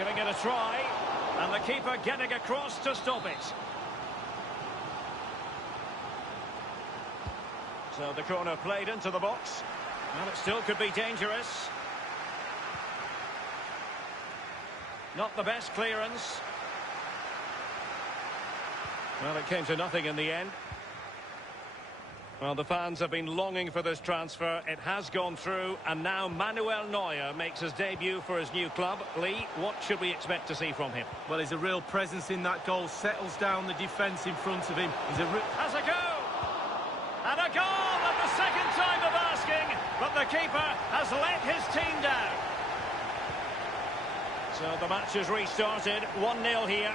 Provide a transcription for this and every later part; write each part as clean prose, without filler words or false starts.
Giving it a try, and the keeper getting across to stop it. So the corner played into the box. Well, it still could be dangerous. Not the best clearance. Well, it came to nothing in the end. Well, the fans have been longing for this transfer. It has gone through, and now Manuel Neuer makes his debut for his new club. Lee, what should we expect to see from him? Well, he's a real presence in that goal. Settles down the defence in front of him. Has a go! And a goal at the second time of asking, but the keeper has let his team down. So the match has restarted, 1-0 here.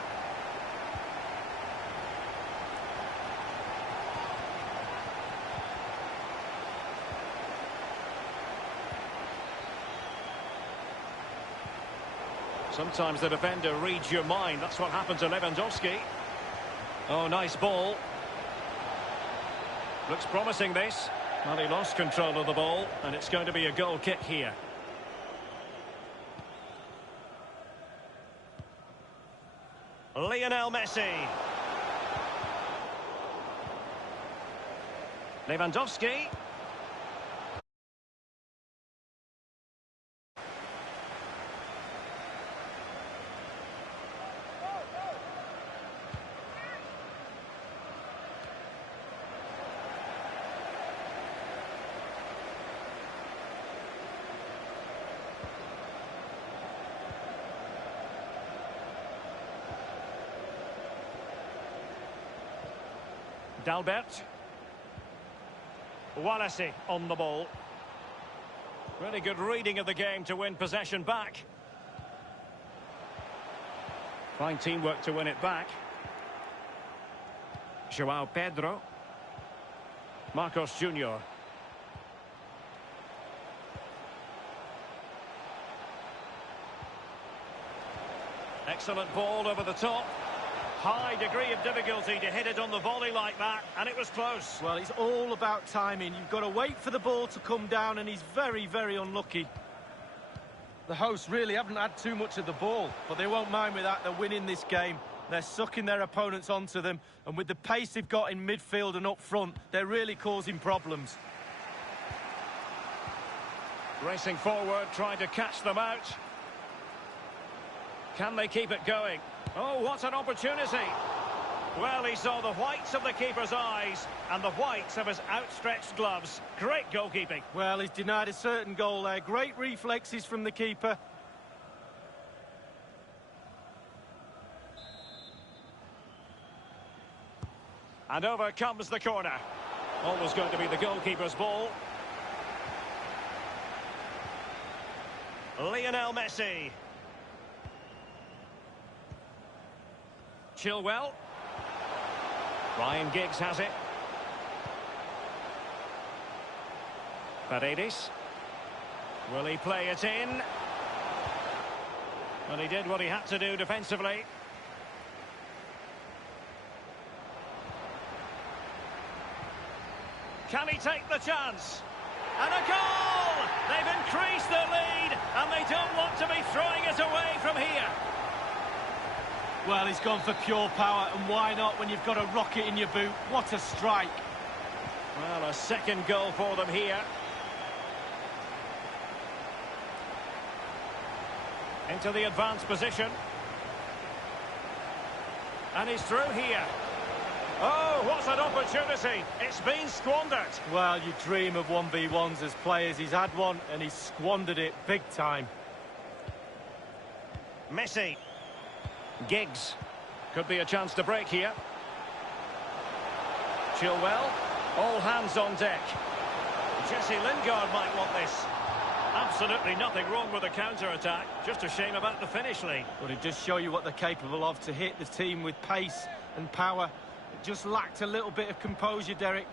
Sometimes the defender reads your mind. That's what happened to Lewandowski. Oh, nice ball. Looks promising, this. Well, he lost control of the ball, and it's going to be a goal kick here. Lionel Messi. Lewandowski. Dalbert. Wallacey on the ball. Really good reading of the game to win possession back. Fine teamwork to win it back. João Pedro. Marcos Junior. Excellent ball over the top. High degree of difficulty to hit it on the volley like that, and it was close. Well, it's all about timing. You've got to wait for the ball to come down, and he's very, very unlucky. The hosts really haven't had too much of the ball, but they won't mind with that. They're winning this game. They're sucking their opponents onto them, and with the pace they've got in midfield and up front, they're really causing problems. Racing forward, trying to catch them out. Can they keep it going? Oh, what an opportunity. Well, he saw the whites of the keeper's eyes and the whites of his outstretched gloves. Great goalkeeping. Well, he's denied a certain goal there. Great reflexes from the keeper. And over comes the corner. Always going to be the goalkeeper's ball. Lionel Messi. Chilwell. Ryan Giggs has it. Paredes. Will he play it in? Well, he did what he had to do defensively. Can he take the chance? And a goal! They've increased their lead, and they don't want to be throwing it away from here. Well, he's gone for pure power, and why not when you've got a rocket in your boot? What a strike. Well, a second goal for them here. Into the advanced position. And he's through here. Oh, what an opportunity. It's been squandered. Well, you dream of 1v1s as players. He's had one, and he's squandered it big time. Messi. Giggs. Could be a chance to break here. Chilwell. All hands on deck. Jesse Lingard might want this. Absolutely nothing wrong with the counter-attack. Just a shame about the finish, Lee. But it does show you what they're capable of, to hit the team with pace and power. It just lacked a little bit of composure, Derek.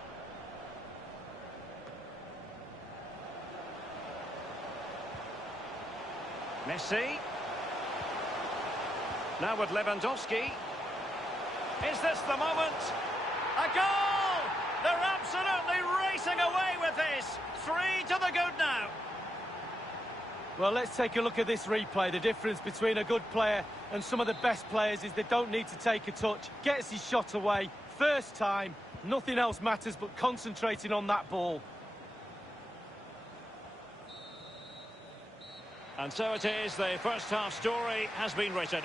Messi. Now with Lewandowski. Is this the moment? A goal! They're absolutely racing away with this. 3 to the good now. Well, let's take a look at this replay. The difference between a good player and some of the best players is they don't need to take a touch. Gets his shot away. First time, nothing else matters but concentrating on that ball. And so it is, the first half story has been written.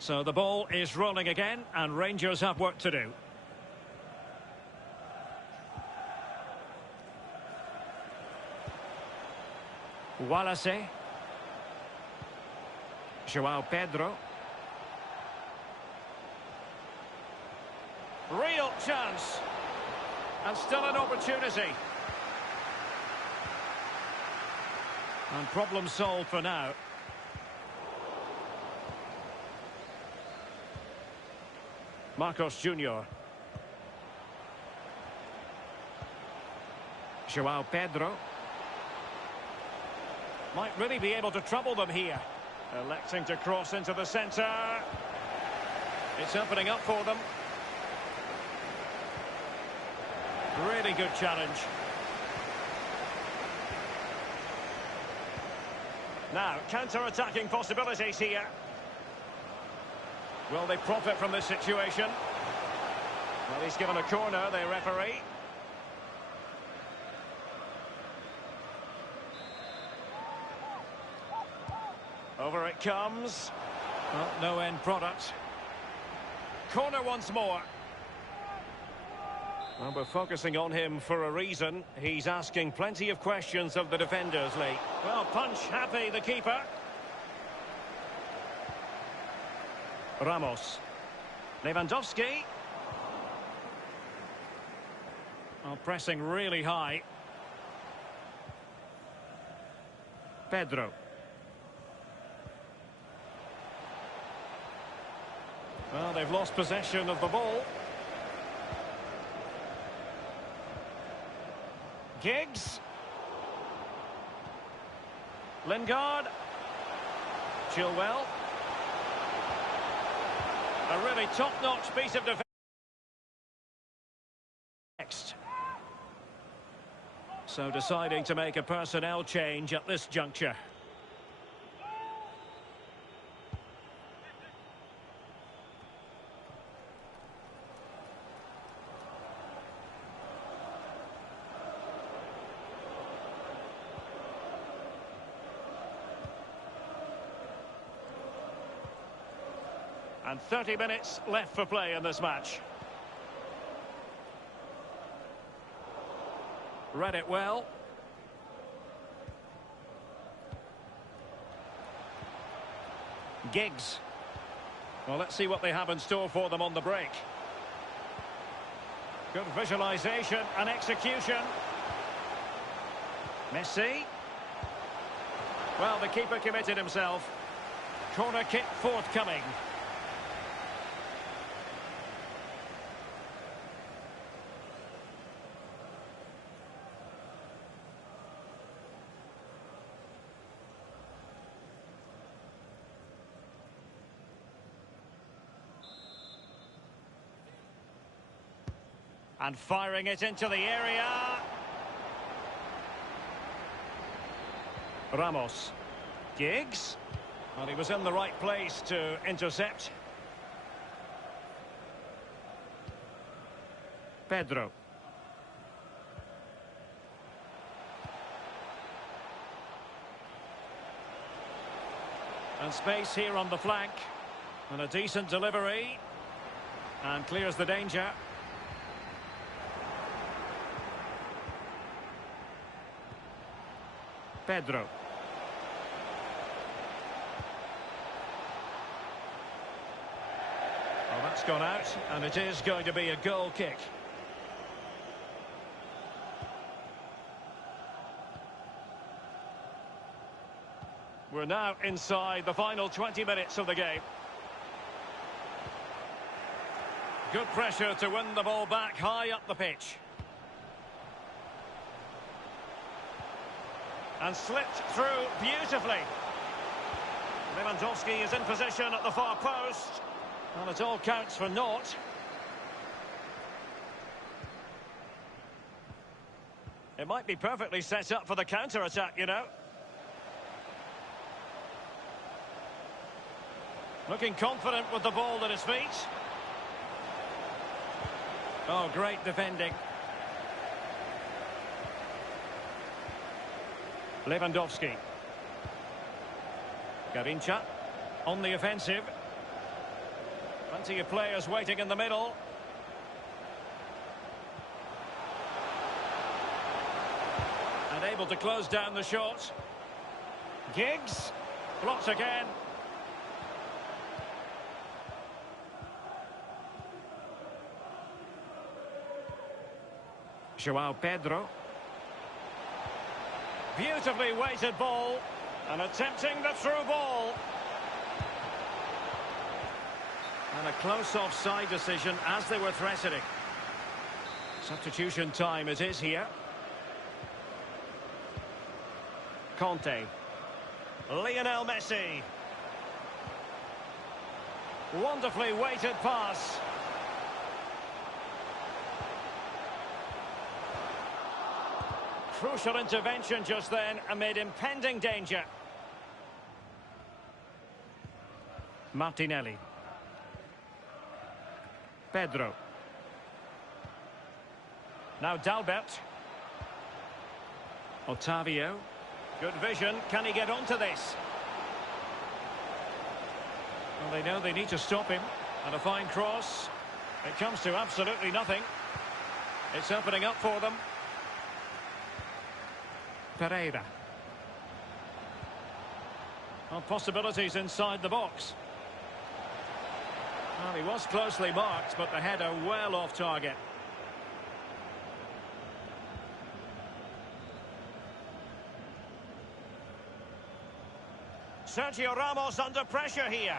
So the ball is rolling again, and Rangers have work to do. Wallace. João Pedro. Real chance. And still an opportunity. And problem solved for now. Marcos Junior. João Pedro. Might really be able to trouble them here. Electing to cross into the centre. It's opening up for them. Really good challenge. Now, counter-attacking possibilities here. Will they profit from this situation? Well, he's given a corner, the referee. Over it comes. Well, no end product. Corner once more. Well, we're focusing on him for a reason. He's asking plenty of questions of the defenders, Lee. Well, punch happy, the keeper. Ramos. Lewandowski. Oh, pressing really high. Pedro. Well, they've lost possession of the ball. Giggs. Lingard. Chilwell. A really top-notch piece of defence. Next. So deciding to make a personnel change at this juncture. And 30 minutes left for play in this match. Read it well. Giggs. Well, let's see what they have in store for them on the break. Good visualisation and execution. Messi. Well, the keeper committed himself. Corner kick forthcoming. And firing it into the area. Ramos. Giggs. Well, he was in the right place to intercept. Pedro. And space here on the flank. And a decent delivery. And clears the danger. Pedro. Well, that's gone out, and it is going to be a goal kick. We're now inside the final 20 minutes of the game. Good pressure to win the ball back high up the pitch. And slipped through beautifully. Lewandowski is in position at the far post. Well, it all counts for naught. It might be perfectly set up for the counter-attack, you know. Looking confident with the ball at his feet. Oh, great defending. Lewandowski. Garincha on the offensive. Plenty of players waiting in the middle. And able to close down the shot. Giggs. Blocked again. João Pedro. Beautifully weighted ball. And attempting the through ball. And a close offside decision as they were threatening. Substitution time it is here. Conte. Lionel Messi. Wonderfully weighted pass. Crucial intervention just then amid impending danger. Martinelli. Pedro. Now Dalbert. Otavio. Good vision. Can he get onto this? Well, they know they need to stop him. And a fine cross. It comes to absolutely nothing. It's opening up for them. Pereira. Well, possibilities inside the box. Well, he was closely marked, but the header well off target. Sergio Ramos under pressure here.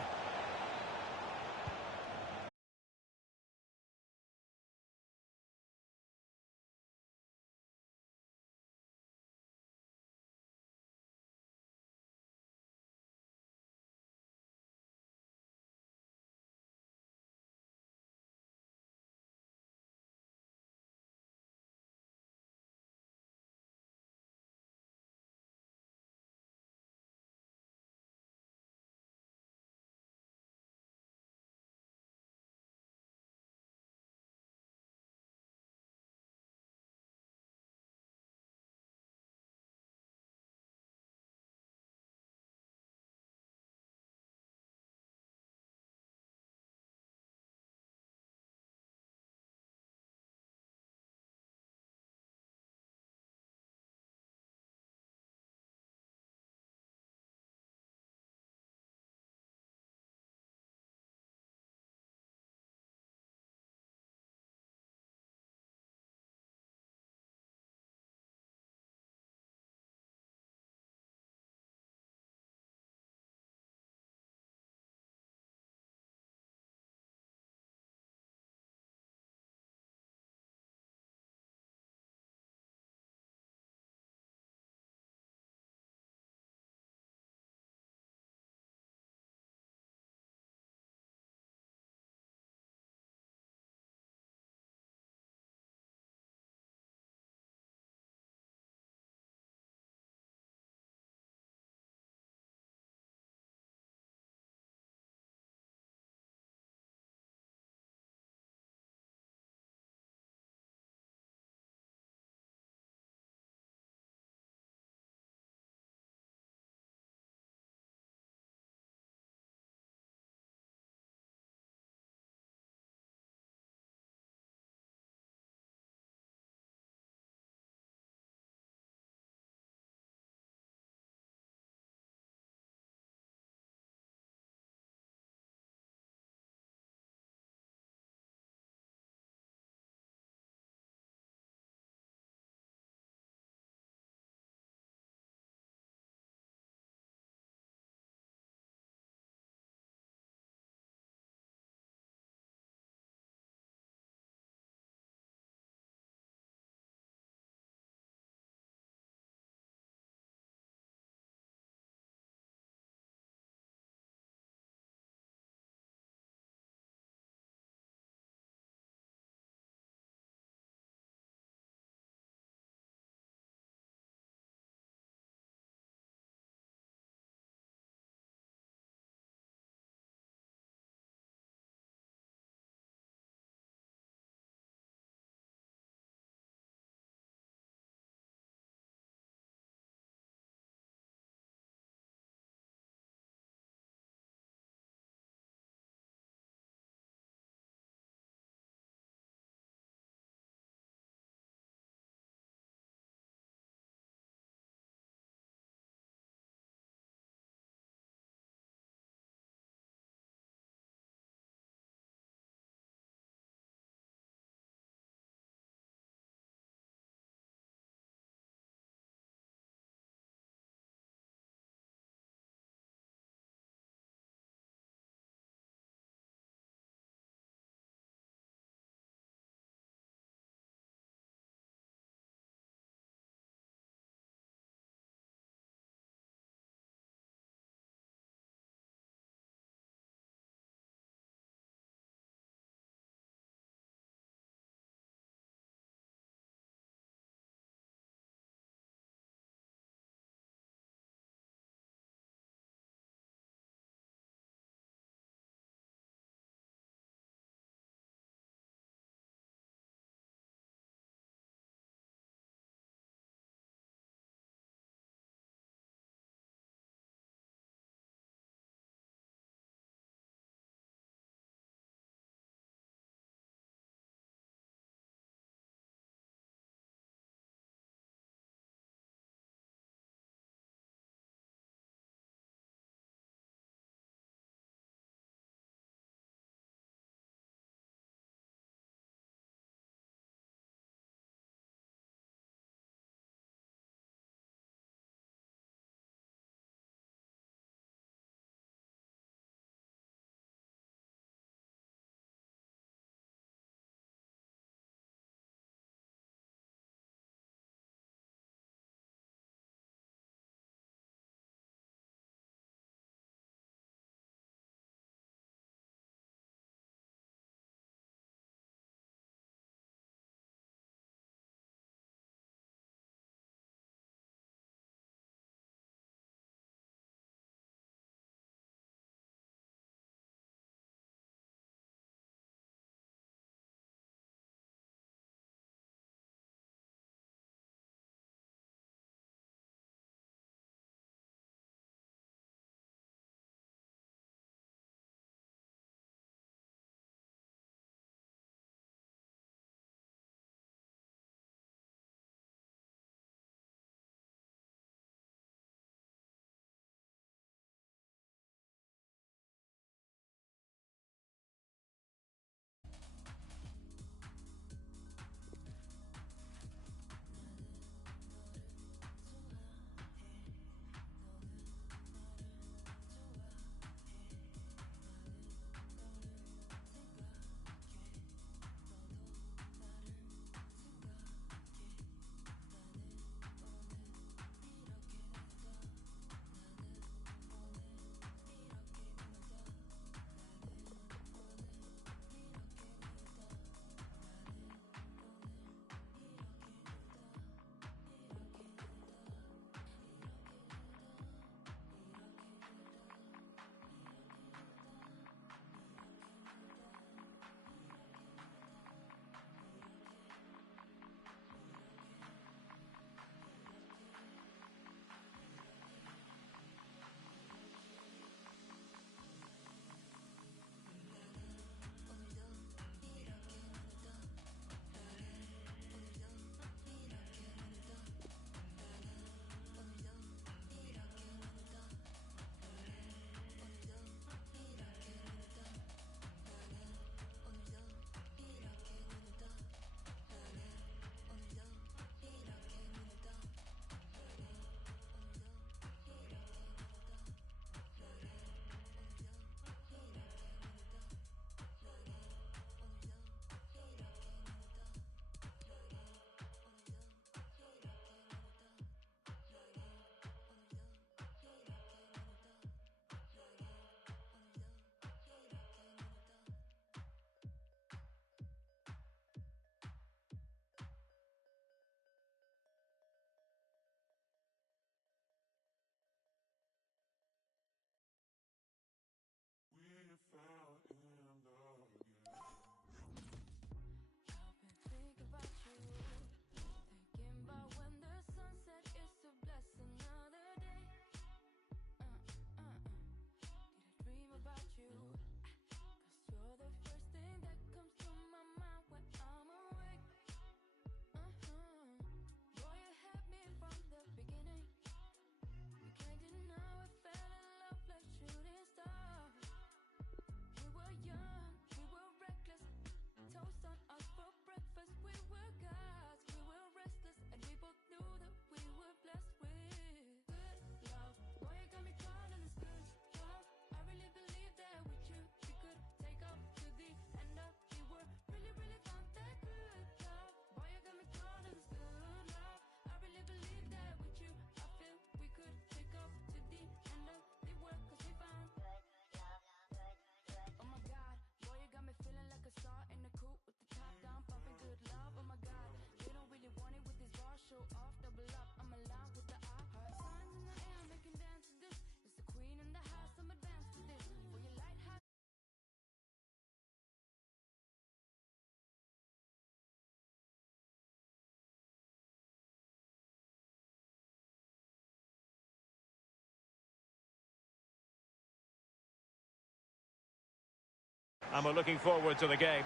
And we're looking forward to the game.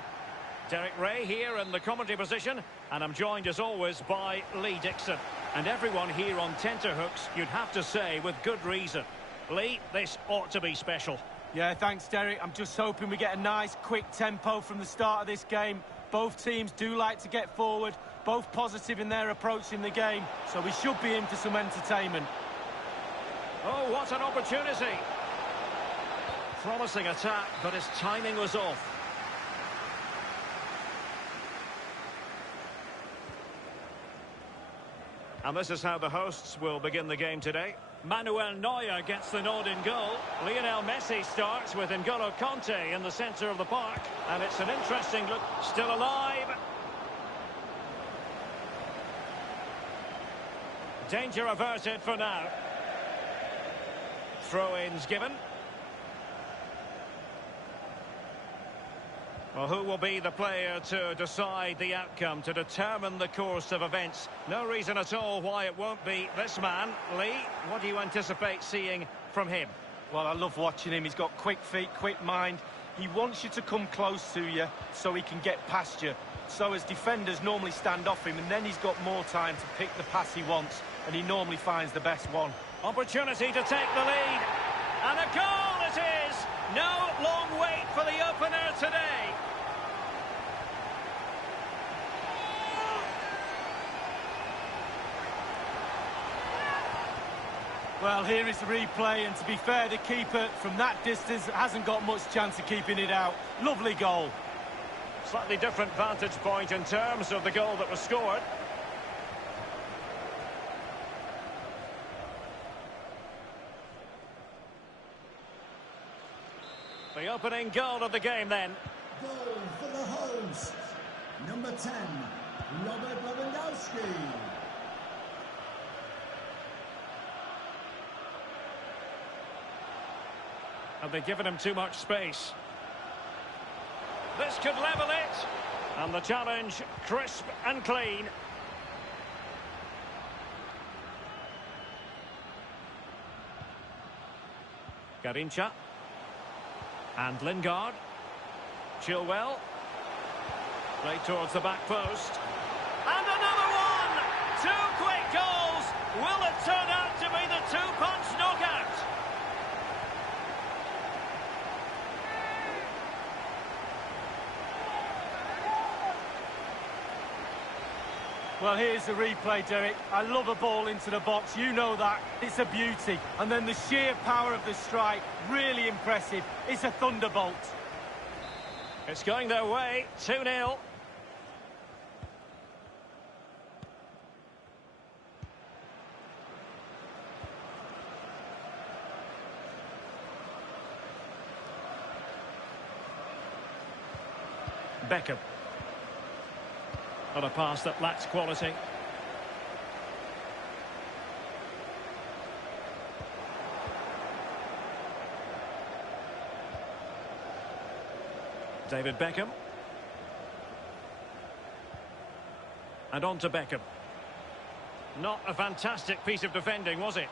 Derek Ray here in the commentary position, and I'm joined as always by Lee Dixon. And everyone here on tenterhooks, you'd have to say, with good reason. Lee, this ought to be special. Yeah, thanks, Derek. I'm just hoping we get a nice, quick tempo from the start of this game. Both teams do like to get forward, both positive in their approach in the game, so we should be in for some entertainment. Oh, what an opportunity! Promising attack, but his timing was off. And this is how the hosts will begin the game today. Manuel Neuer gets the nod in goal. Lionel Messi starts with N'Golo Kanté in the centre of the park. And it's an interesting look. Still alive. Danger averted for now. Throw-ins given. Well, who will be the player to decide the outcome, to determine the course of events? No reason at all why it won't be this man. Lee, what do you anticipate seeing from him? Well, I love watching him. He's got quick feet, quick mind. He wants you to come close to you so he can get past you. So as defenders normally stand off him, and then he's got more time to pick the pass he wants, and he normally finds the best one. Opportunity to take the lead. And a goal it is! No long wait for the opener today. Well, here is the replay, and to be fair, the keeper from that distance hasn't got much chance of keeping it out. Lovely goal. Slightly different vantage point in terms of the goal that was scored. The opening goal of the game then. Goal for the host, number 10, Robert Lewandowski. Have they given him too much space? This could level it. And the challenge, crisp and clean. Garincha. And Lingard. Chilwell. Played towards the back post. And another one! Two quick goals! Will it turn out to be the two-punch knockout? Well, here's the replay, Derek. I love a ball into the box. You know that. It's a beauty. And then the sheer power of the strike, really impressive. It's a thunderbolt. It's going their way. 2-0. Beckham. On a pass that lacks quality. David Beckham. And on to Beckham. Not a fantastic piece of defending, was it?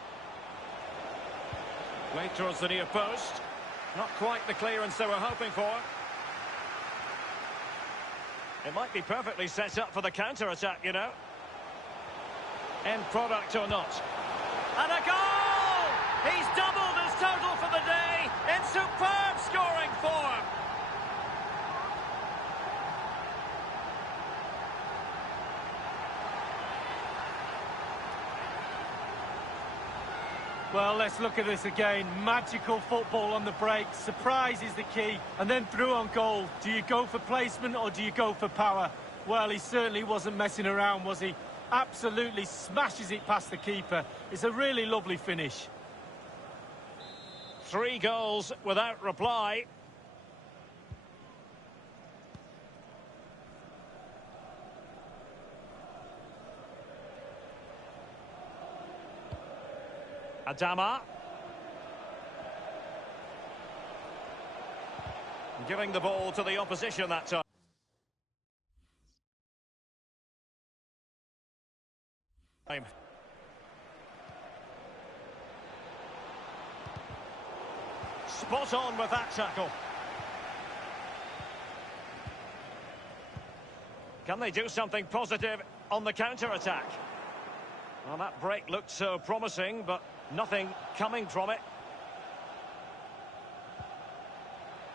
Played towards the near post. Not quite the clearance they were hoping for. It might be perfectly set up for the counter-attack, you know. End product or not. And a goal! He's doubled his total for the day in superb scoring form. Well, let's look at this again. Magical football on the break. Surprise is the key. And then through on goal. Do you go for placement or do you go for power? Well, he certainly wasn't messing around, was he? Absolutely smashes it past the keeper. It's a really lovely finish. 3 goals without reply. Adama. Giving the ball to the opposition that time. Spot on with that tackle. Can they do something positive on the counter-attack? Well, that break looked so promising, but nothing coming from it.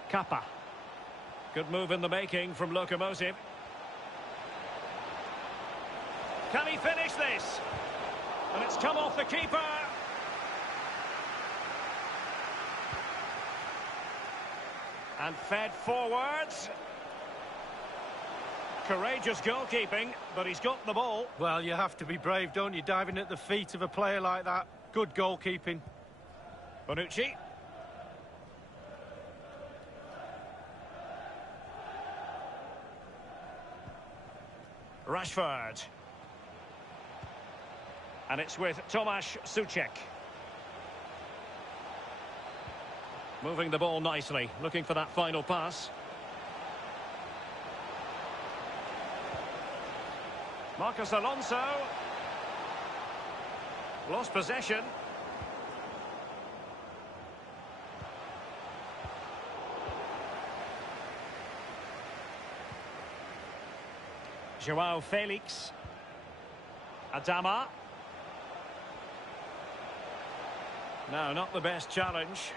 Kappa. Good move in the making from Lokomotiv. Can he finish this? And it's come off the keeper. And fed forwards. Courageous goalkeeping, but he's got the ball. Well, you have to be brave, don't you, diving at the feet of a player like that. Good goalkeeping. Bonucci. Rashford. And it's with Tomasz Suchek. Moving the ball nicely, looking for that final pass. Marcos Alonso. Lost possession. Joao Felix. Adama. No, not the best challenge.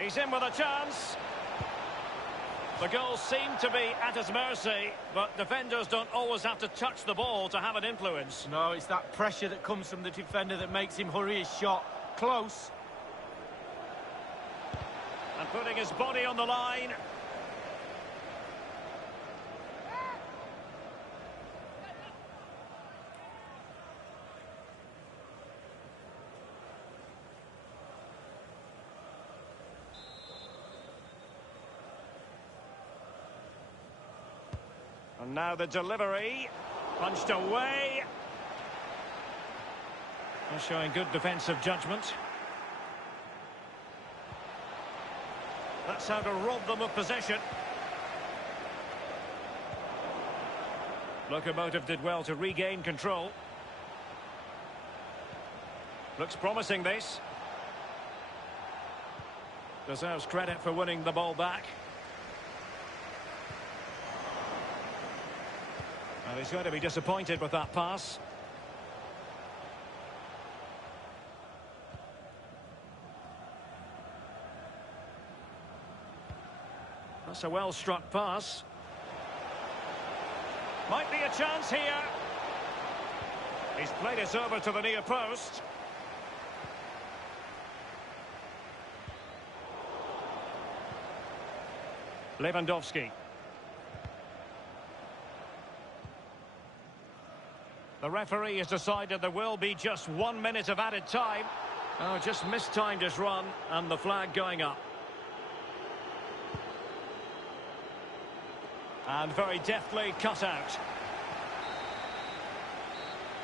He's in with a chance. The goals seem to be at his mercy, but defenders don't always have to touch the ball to have an influence. No, it's that pressure that comes from the defender that makes him hurry his shot. Close. And putting his body on the line. And now the delivery, punched away. They're showing good defensive judgment. That's how to rob them of possession. Lokomotiv did well to regain control. Looks promising, this. Deserves credit for winning the ball back. And he's going to be disappointed with that pass. That's a well-struck pass. Might be a chance here. He's played it over to the near post. Lewandowski. The referee has decided there will be just 1 minute of added time. Oh, just mistimed his run, and the flag going up. And very deftly cut out.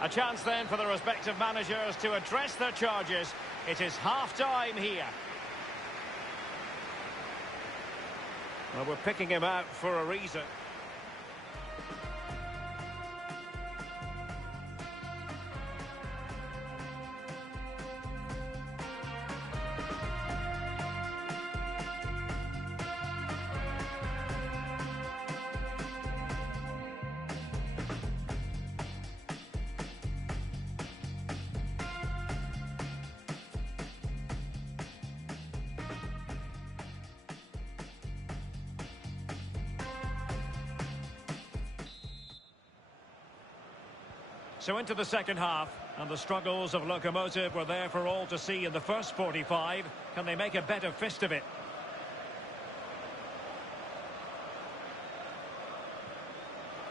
A chance then for the respective managers to address their charges. It is half-time here. Well, we're picking him out for a reason. So into the second half, and the struggles of Lokomotiv were there for all to see in the first 45. Can they make a better fist of it?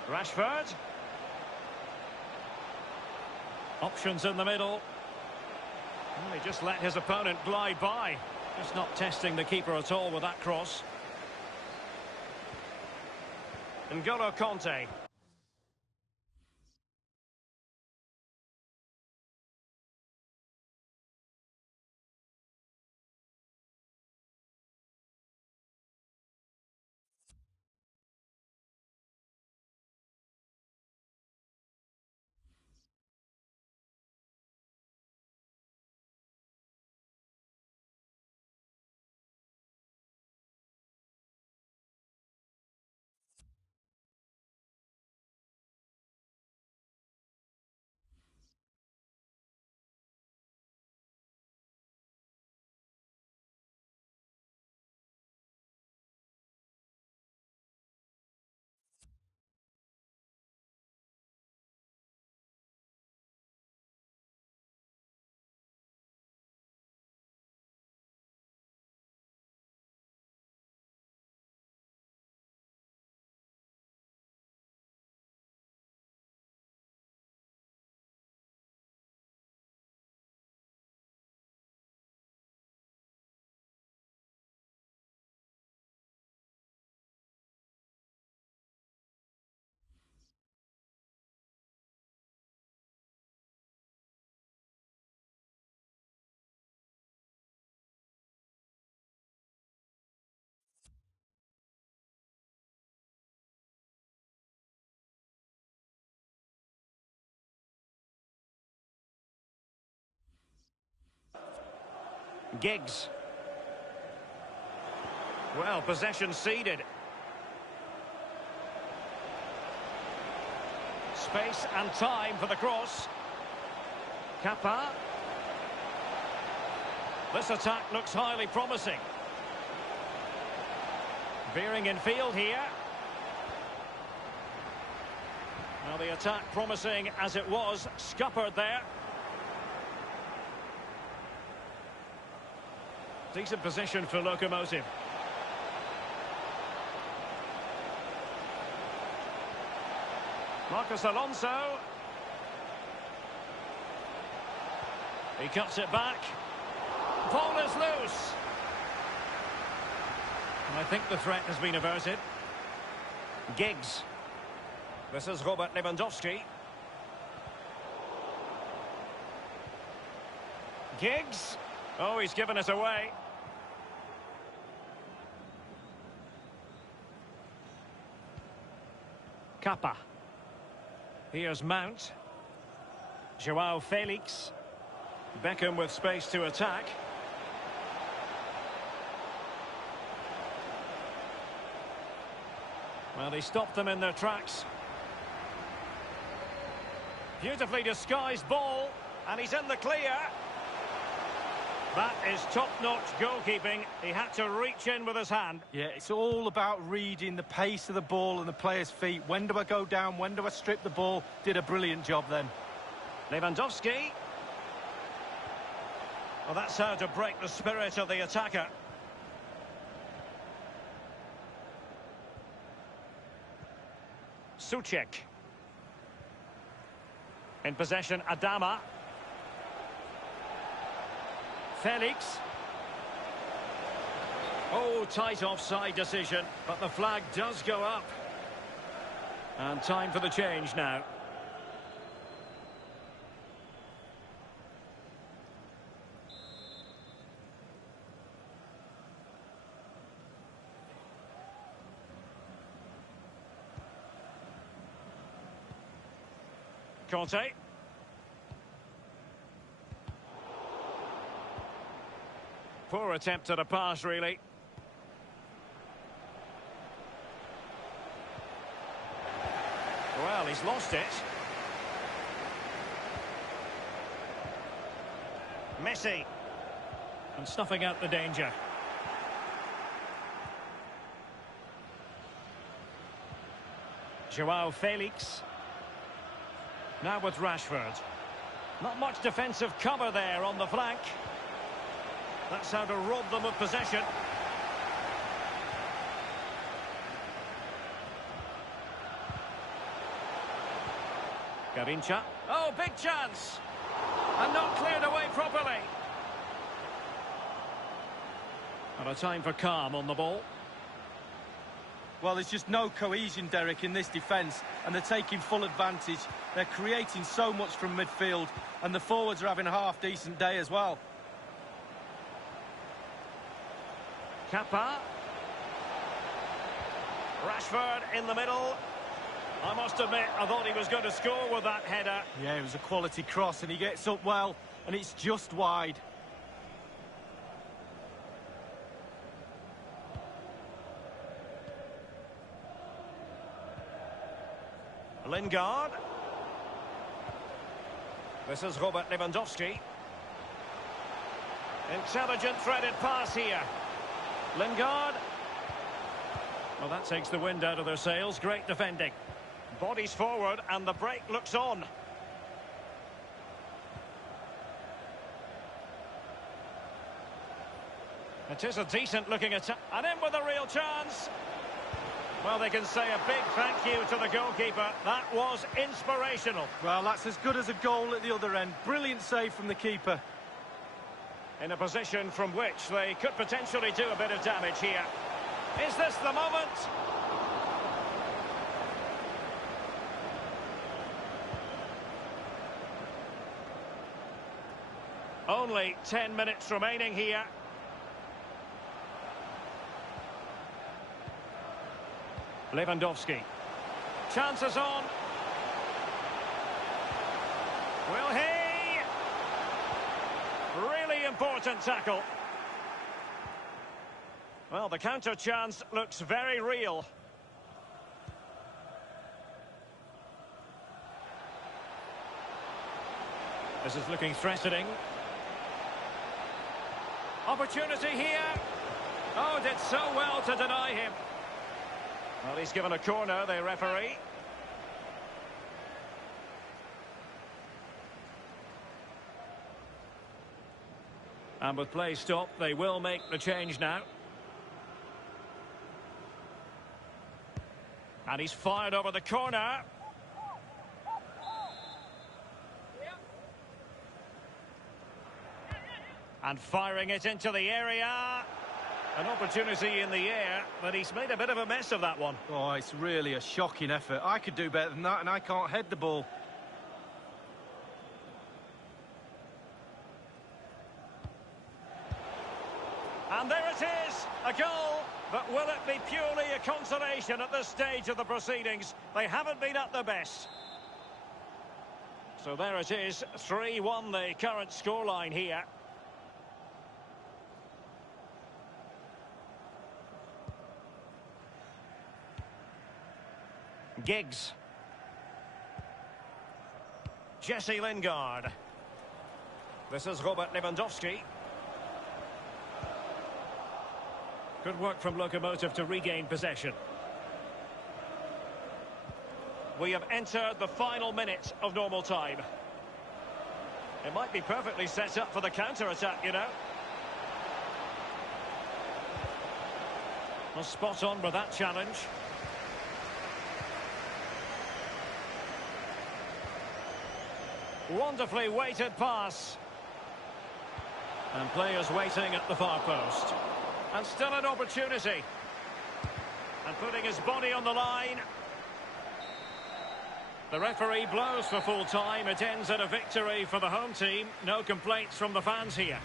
Rashford. Options in the middle. Well, he just let his opponent glide by. Just not testing the keeper at all with that cross. N'Golo Kanté. Giggs. Well, possession ceded. Space and time for the cross. Kappa. This attack looks highly promising. Veering in field here. Well, the attack promising as it was, scuppered there. Decent position for Locomotive. Marcos Alonso. He cuts it back. Ball is loose. And I think the threat has been averted. Giggs. This is Robert Lewandowski. Giggs. Oh, he's given it away. Kappa. Here's Mount. Joao Felix. Beckham with space to attack. Well, he stopped them in their tracks. Beautifully disguised ball, and he's in the clear. That is top-notch goalkeeping. He had to reach in with his hand. Yeah, it's all about reading the pace of the ball and the player's feet. When do I go down? When do I strip the ball? Did a brilliant job then. Lewandowski. Well, that's how to break the spirit of the attacker. Suchek. In possession, Adama. Felix. Oh, tight offside decision, but the flag does go up. And time for the change now. Conte. Poor attempt at a pass, really. Well, he's lost it. Messi. And snuffing out the danger. Joao Felix. Now with Rashford. Not much defensive cover there on the flank. That's how to rob them of possession. Garincha. Oh, big chance! And not cleared away properly. And a time for calm on the ball. Well, there's just no cohesion, Derek, in this defence, and they're taking full advantage. They're creating so much from midfield, and the forwards are having a half-decent day as well. Kappa. Rashford in the middle. I must admit, I thought he was going to score with that header. Yeah, it was a quality cross, and he gets up well, and it's just wide. Lingard. This is Robert Lewandowski. Intelligent threaded pass here. Lingard. Well, that takes the wind out of their sails. Great defending. Bodies forward and the break looks on. It is a decent looking attack. And in with a real chance. Well, they can say a big thank you to the goalkeeper. That was inspirational. Well, that's as good as a goal at the other end. Brilliant save from the keeper. In a position from which they could potentially do a bit of damage here. Is this the moment? Only 10 minutes remaining here. Lewandowski. Chances on. Will he? Really important tackle. Well, the counter chance looks very real. This is looking threatening. Opportunity here. Oh, did so well to deny him. Well, he's given a corner, the referee. And with play stopped, they will make the change now. And he's fired over the corner. And firing it into the area. An opportunity in the air, but he's made a bit of a mess of that one. Oh, it's really a shocking effort. I could do better than that, and I can't head the ball. And there it is, a goal. But will it be purely a consolation at this stage of the proceedings? They haven't been at their best. So there it is, 3-1 the current scoreline here. Giggs. Jesse Lingard. This is Robert Lewandowski. Good work from Locomotive to regain possession. We have entered the final minute of normal time. It might be perfectly set up for the counter-attack, you know. Well, spot on with that challenge. Wonderfully weighted pass. And players waiting at the far post. And still an opportunity. And putting his body on the line. The referee blows for full time. It ends in a victory for the home team. No complaints from the fans here.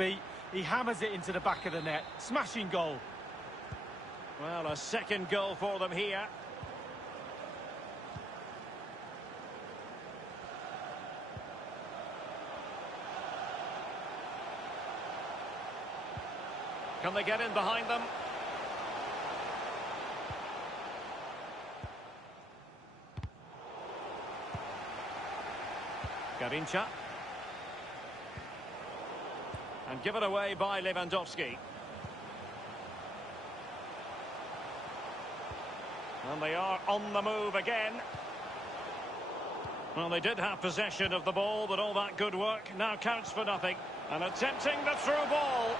beat. He hammers it into the back of the net. Smashing goal. Well, a second goal for them here. Can they get in behind them? Garincha. And given away by Lewandowski. And they are on the move again. Well, they did have possession of the ball, but all that good work now counts for nothing. And attempting the through ball.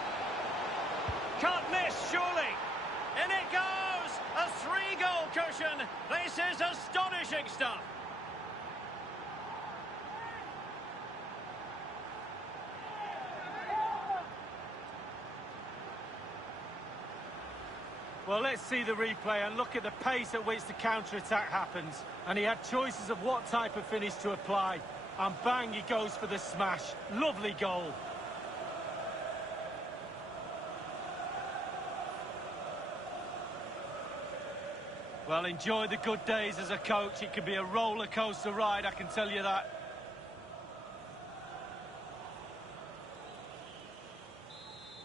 Can't miss, surely. In it goes! A 3-goal cushion. This is astonishing stuff. Well, let's see the replay and look at the pace at which the counter-attack happens. And he had choices of what type of finish to apply. And bang, he goes for the smash. Lovely goal. Well, enjoy the good days as a coach. It can be a roller coaster ride, I can tell you that.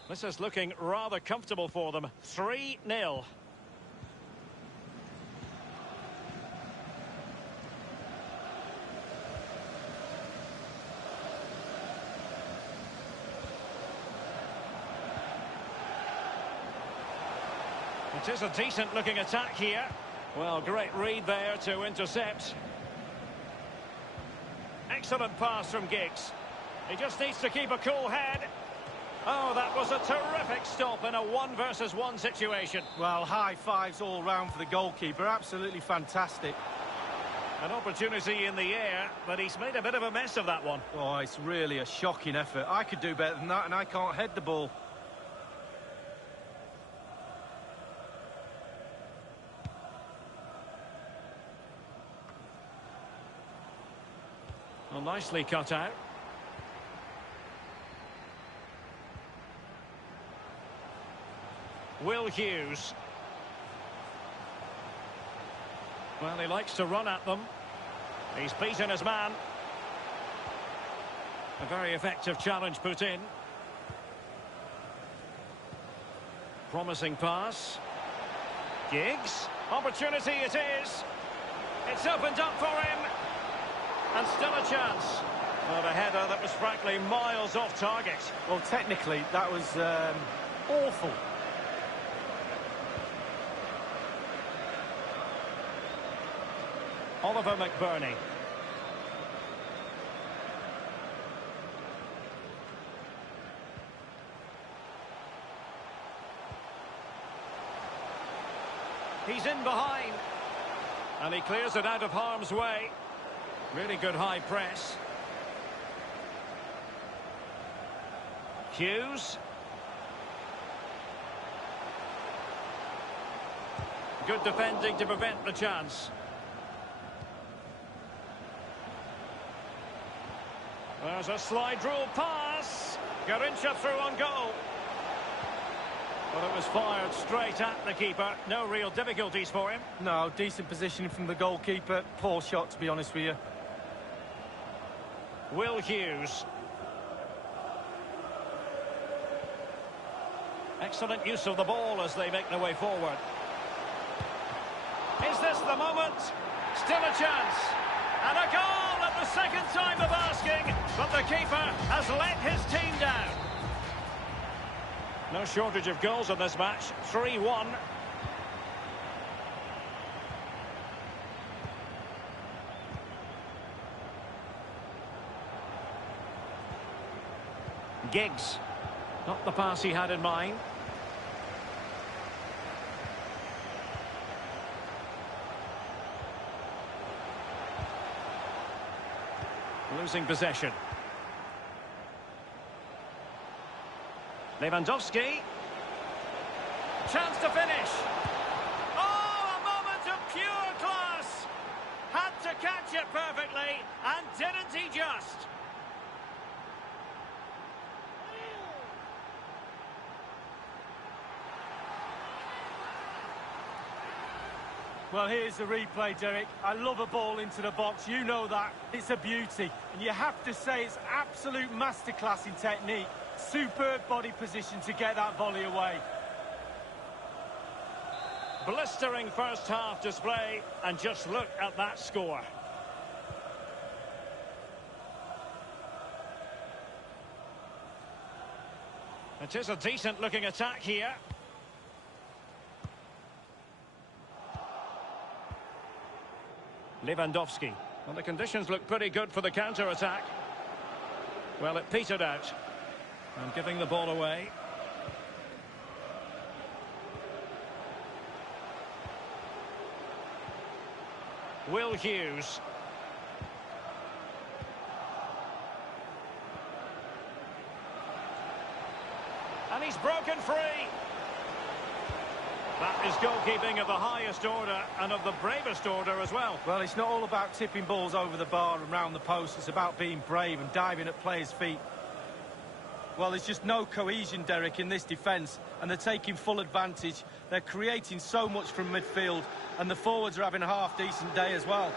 This is looking rather comfortable for them. 3-0. It is a decent looking attack here. Well, great read there to intercept. Excellent pass from Giggs. He just needs to keep a cool head. Oh, that was a terrific stop in a 1-versus-1 situation. Well, high fives all round for the goalkeeper. Absolutely fantastic. An opportunity in the air, but he's made a bit of a mess of that one. Oh, it's really a shocking effort. I could do better than that, and I can't head the ball. Well, nicely cut out. Will Hughes. Well, he likes to run at them. He's beaten his man. A very effective challenge put in. Promising pass. Giggs. Opportunity it is. It's opened up for him. And still a chance. Well, a header that was frankly miles off target. Well, technically, that was awful. Oliver McBurney. He's in behind. And he clears it out of harm's way. Really good high press. Hughes. Good defending to prevent the chance. There's a slide rule pass. Garincha through on goal. Well, it was fired straight at the keeper. No real difficulties for him. No, decent positioning from the goalkeeper. Poor shot, to be honest with you. Will Hughes. Excellent use of the ball as they make their way forward. Is this the moment? Still a chance. And a goal at the second time of asking, but the keeper has let his team down. No shortage of goals in this match. 3-1. Giggs. Not the pass he had in mind. Losing possession. Lewandowski. Chance to finish. Oh, a moment of pure class. Had to catch it perfectly, and didn't he just? Well, here's the replay, Derek. I love a ball into the box. You know that. It's a beauty. And you have to say it's absolute masterclass in technique. Superb body position to get that volley away. Blistering first half display, and just look at that score. It is a decent looking attack here. Lewandowski. Well, the conditions look pretty good for the counter-attack. Well, it petered out. And giving the ball away. Will Hughes. And he's broken free. That is goalkeeping of the highest order and of the bravest order as well. Well, it's not all about tipping balls over the bar and round the post. It's about being brave and diving at players' feet. Well, there's just no cohesion, Derek, in this defence, and they're taking full advantage. They're creating so much from midfield, and the forwards are having a half-decent day as well.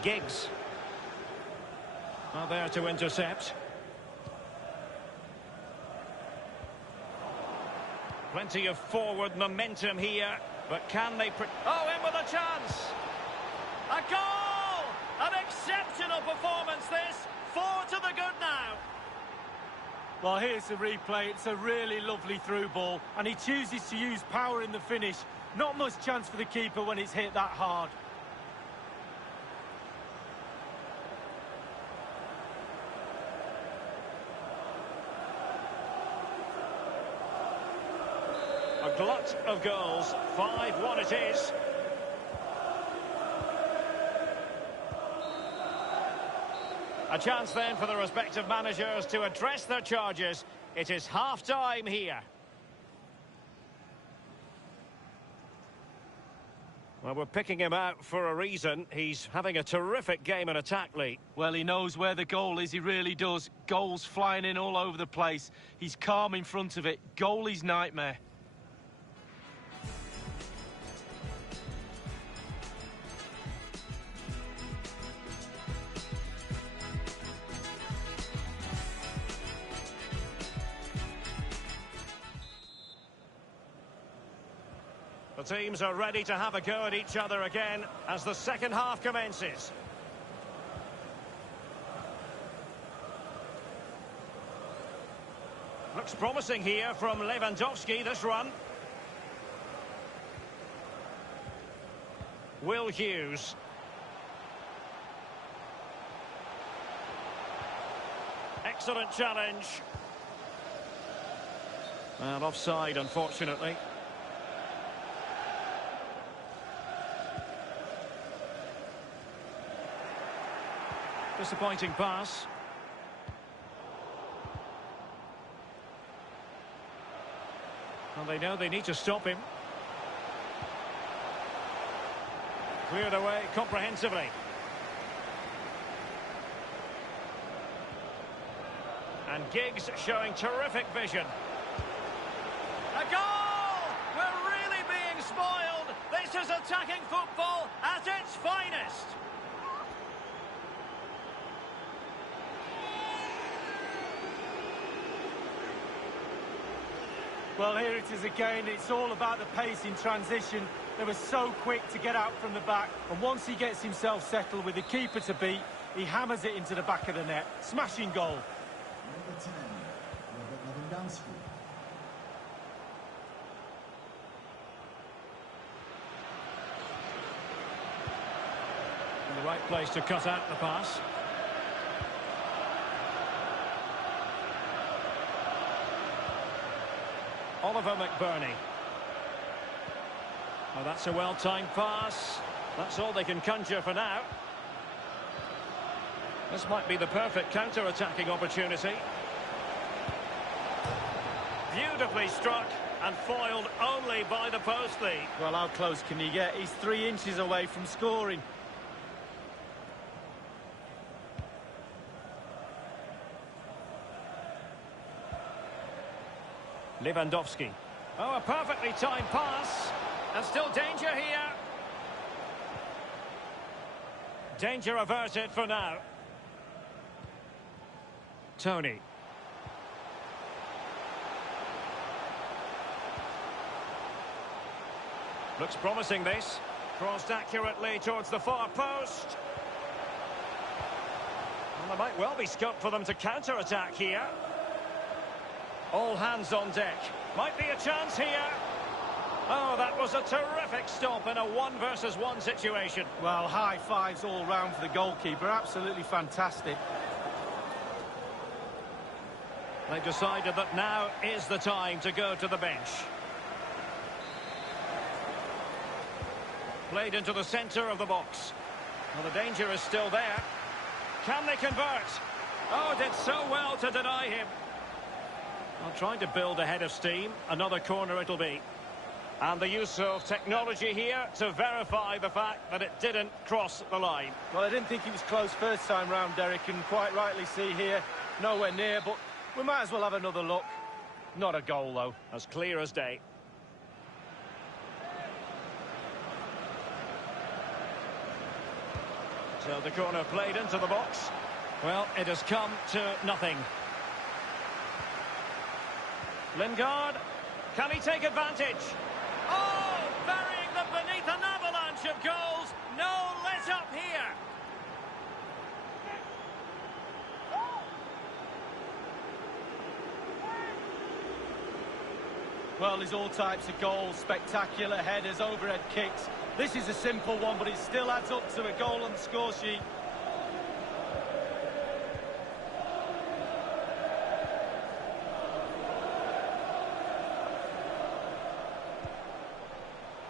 Giggs. Well, there to intercept. Plenty of forward momentum here, but can they... Oh, in with a chance! A goal! An exceptional performance, this! 4 to the good now. Well, here's the replay. It's a really lovely through ball, and he chooses to use power in the finish. Not much chance for the keeper when it's hit that hard. A glut of goals. 5-1 it is. A chance then for the respective managers to address their charges. It is half-time here. Well, we're picking him out for a reason. He's having a terrific game in attack, Lee. Well, he knows where the goal is. He really does. Goals flying in all over the place. He's calm in front of it. Goalie's nightmare. The teams are ready to have a go at each other again as the second half commences. Looks promising here from Lewandowski, this run. Will Hughes. Excellent challenge. And offside, unfortunately. Disappointing pass. Well, they know they need to stop him. Cleared away comprehensively. And Giggs showing terrific vision. A goal! We're really being spoiled. This is attacking football at its finest. Well, here it is again. It's all about the pace in transition. They were so quick to get out from the back. And once he gets himself settled with the keeper to beat, he hammers it into the back of the net. Smashing goal. Number 10, Robert Lewandowski. In the right place to cut out the pass. Oliver McBurney. Oh, that's a well-timed pass. That's all they can conjure for now. This might be the perfect counter-attacking opportunity. Beautifully struck and foiled only by the post, Lee. Well, how close can you get? He's 3 inches away from scoring. Lewandowski. Oh, a perfectly timed pass. And still danger here. Danger averted for now. Tony. Looks promising, this. Crossed accurately towards the far post. Well, there might well be scope for them to counter-attack here. All hands on deck. Might be a chance here. Oh, that was a terrific stop in a 1-versus-1 situation. Well, high fives all round for the goalkeeper. Absolutely fantastic. They've decided that now is the time to go to the bench. Played into the centre of the box. Well, the danger is still there. Can they convert? Oh, did so well to deny him. Well, trying to build ahead of steam. Another corner it'll be. And the use of technology here to verify the fact that it didn't cross the line. Well, I didn't think he was close first time round, Derek, and quite rightly see here, nowhere near, but we might as well have another look. Not a goal, though. As clear as day. So the corner played into the box. Well, it has come to nothing. Lingard. Can he take advantage? Oh, burying them beneath an avalanche of goals. No let up here. Well, there's all types of goals, spectacular headers, overhead kicks. This is a simple one, but it still adds up to a goal on the score sheet.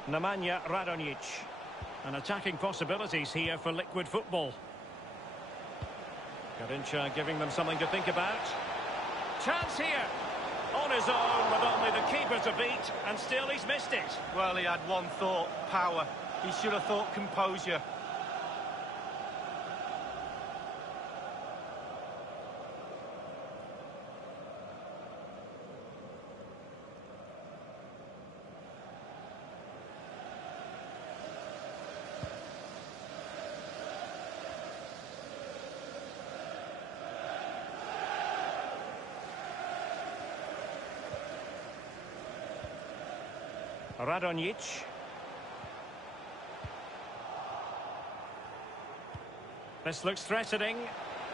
Nemanja Radonjic. And attacking possibilities here for liquid football. Garincha giving them something to think about. Chance here. On his own with only the keeper to beat, and still he's missed it. Well, he had one thought, power. He should have thought composure. Radonjic. This looks threatening,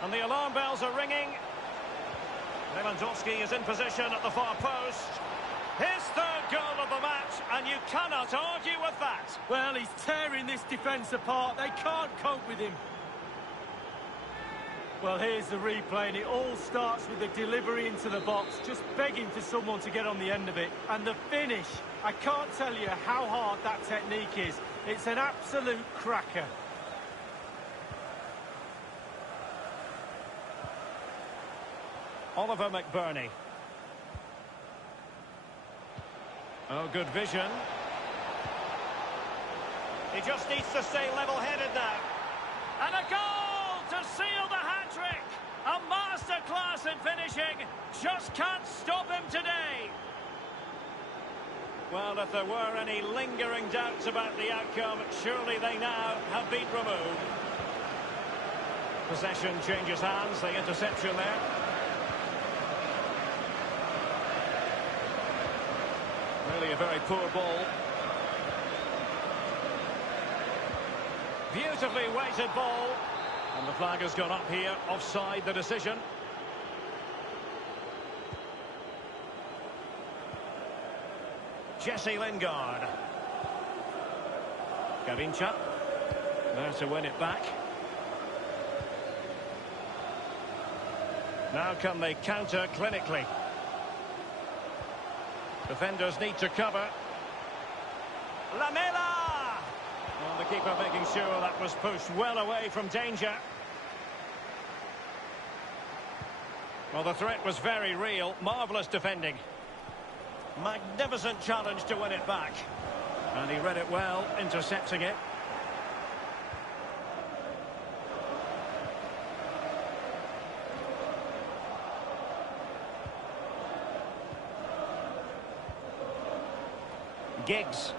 and the alarm bells are ringing. Lewandowski is in position at the far post. His third goal of the match, and you cannot argue with that. Well, he's tearing this defence apart. They can't cope with him. Well, here's the replay, and it all starts with the delivery into the box, just begging for someone to get on the end of it. And the finish, I can't tell you how hard that technique is. It's an absolute cracker. Oliver McBurney. Oh, good vision. He just needs to stay level-headed now. And a goal to seal the hat-trick. A masterclass in finishing. Just can't stop him today. Well, if there were any lingering doubts about the outcome, surely they now have been removed. Possession changes hands, the interception there. Really a very poor ball. Beautifully weighted ball. And the flag has gone up here, offside the decision. Jesse Lingard. Garincha. There to win it back. Now can they counter clinically? Defenders need to cover. Lamela! Well, the keeper making sure that was pushed well away from danger. Well, the threat was very real. Marvellous defending. Magnificent challenge to win it back. And he read it well, intercepting it. Giggs.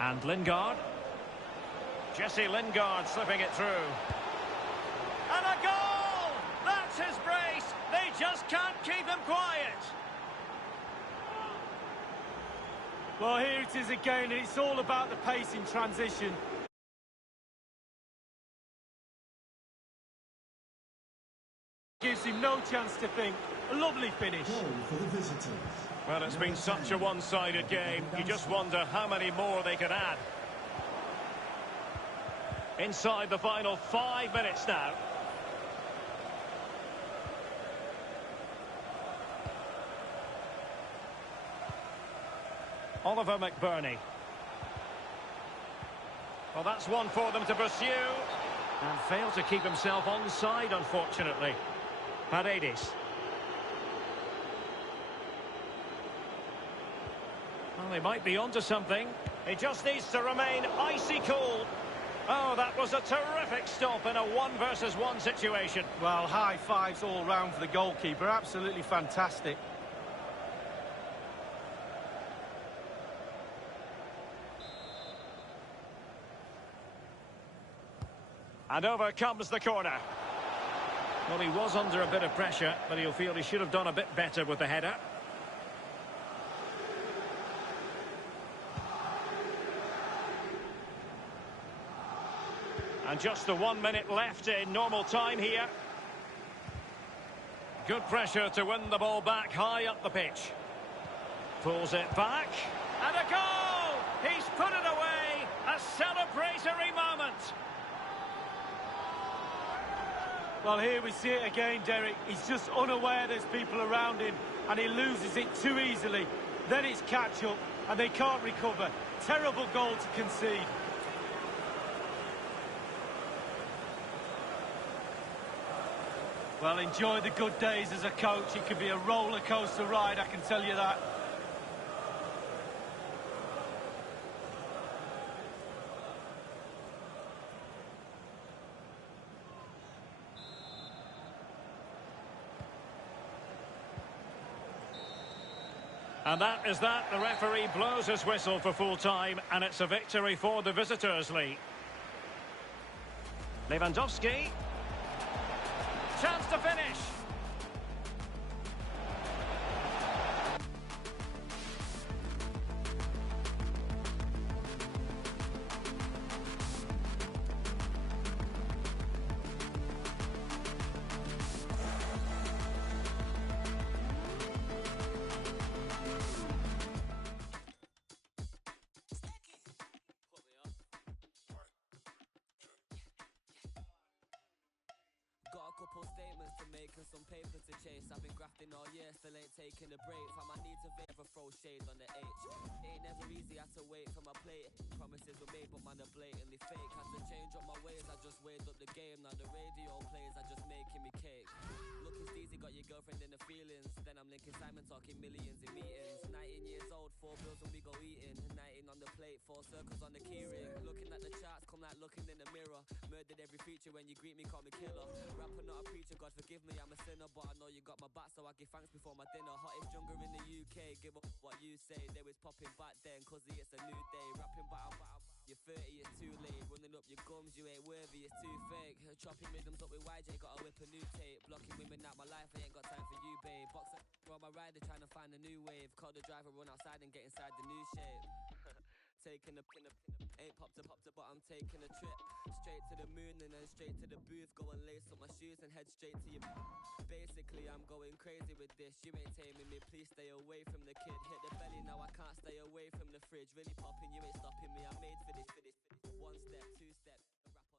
And Lingard. Jesse Lingard slipping it through. And a goal! That's his brace! They just can't keep him quiet! Well, here it is again, and it's all about the pace in transition. Gives him no chance to think. A lovely finish. Goal for the visitors. Well, it's been such a one-sided game. You just wonder how many more they could add. Inside the final 5 minutes now. Oliver McBurney. Well, that's one for them to pursue. And failed to keep himself onside, unfortunately. Paredes. Well, they might be onto something. He just needs to remain icy cool. Oh, that was a terrific stop in a 1-versus-1 situation. Well, high fives all round for the goalkeeper. Absolutely fantastic. And over comes the corner. Well, he was under a bit of pressure, but he'll feel he should have done a bit better with the header. And just the 1 minute left in normal time here. Good pressure to win the ball back high up the pitch. Pulls it back. And a goal! He's put it away! A celebratory moment! Well, here we see it again, Derek. He's just unaware there's people around him, and he loses it too easily. Then it's catch-up, and they can't recover. Terrible goal to concede. Well, enjoy the good days as a coach. It can be a roller coaster ride, I can tell you that. And that is that. The referee blows his whistle for full time, and it's a victory for the visitors, Lee. Lewandowski. Chance to finish. Got a couple statements to make and some paper to chase. I've been grafting all year, still ain't taking a break. Fam, I need to ever throw shade on the H. It ain't never easy, had to wait for my plate. Promises were made, but man, they're blatantly fake. Had to change up my ways, I just weighed up the game. Now the radio plays, I just making me cake. Looking steezy, got your girlfriend in the feelings. Then I'm linking Simon, talking millions in meetings. 19 years old, 4 bills and we go eating. 19 on the plate, 4 circles on the keyring. Looking at the charts, come like looking in the mirror. Murdered every feature when you greet me, call me killer. Rapper, not a preacher, God forgive me, I'm a sinner. But I know you got my back, so I give thanks before my dinner. Hottest jungle in the UK, give up what you say. They was popping back then, cause it's a new day. Rapping battle, you're 30, it's too late. Running up your gums, you ain't worthy, it's too fake. Chopping rhythms up with YJ, gotta whip a new tape. Blocking women out my life, I ain't got time for you, babe. Boxer on my rider, trying to find a new wave. Call the driver, run outside and get inside the new shape. Taking a pin, ain't popped up, but I'm taking a trip. Straight to the moon and then straight to the booth. Go and lace up my shoes and head straight to your... Basically, I'm going crazy with this. You ain't taming me, please stay away from the kid. Hit the belly, now I can't stay away from the fridge. Really popping, you ain't stopping me, I'm made for this. 1 step, 2 step, a rapper.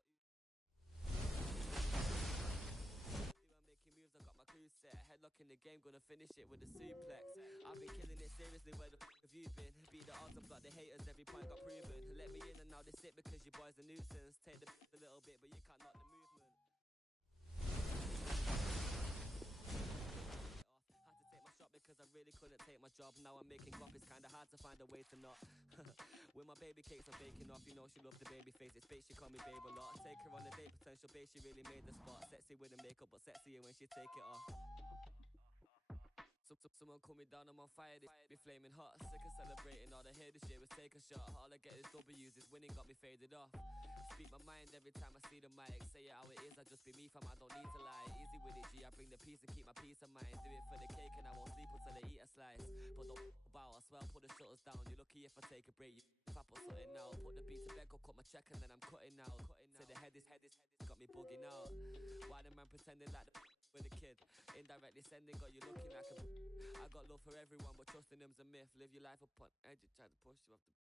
I'm making moves, I got my crew set. Headlock in the game, gonna finish it with a suplex. I've been killing it seriously, where the f have you been? Beat the odds and block the haters, every point got proven. Let me in and now they sit because your boy's a nuisance. Take the a little bit, but you can't knock the movement. Had to take my shot because I really couldn't take my job. Now I'm making crop, it's kinda hard to find a way to not. With my baby cakes, I'm baking off. You know she loves the baby face, it's fake, she call me babe a lot. Take her on a date, potential babe, she really made the spot. Sexy with the makeup, but sexier when she take it off. So Someone call me down, I'm on fire, this be flaming hot. Sick of celebrating, all I hear this year was take a shot. All I get is W's, this winning got me faded off. Speak my mind every time I see the mic. Say it how it is, I just be me fam, I don't need to lie. Easy with it G, I bring the peace and keep my peace of mind. Do it for the cake and I won't sleep until I eat a slice. But don't about, I swear I'll put the shutters down. You're lucky if I take a break, if I put something out. Put the beat to bed, go cut my check and then I'm cutting out. Say the head is got me bugging out. Why the man pretending like the with a kid? Indirectly sending, got you looking like a I got love for everyone, but trusting them's a myth. Live your life upon edge, try to push you off the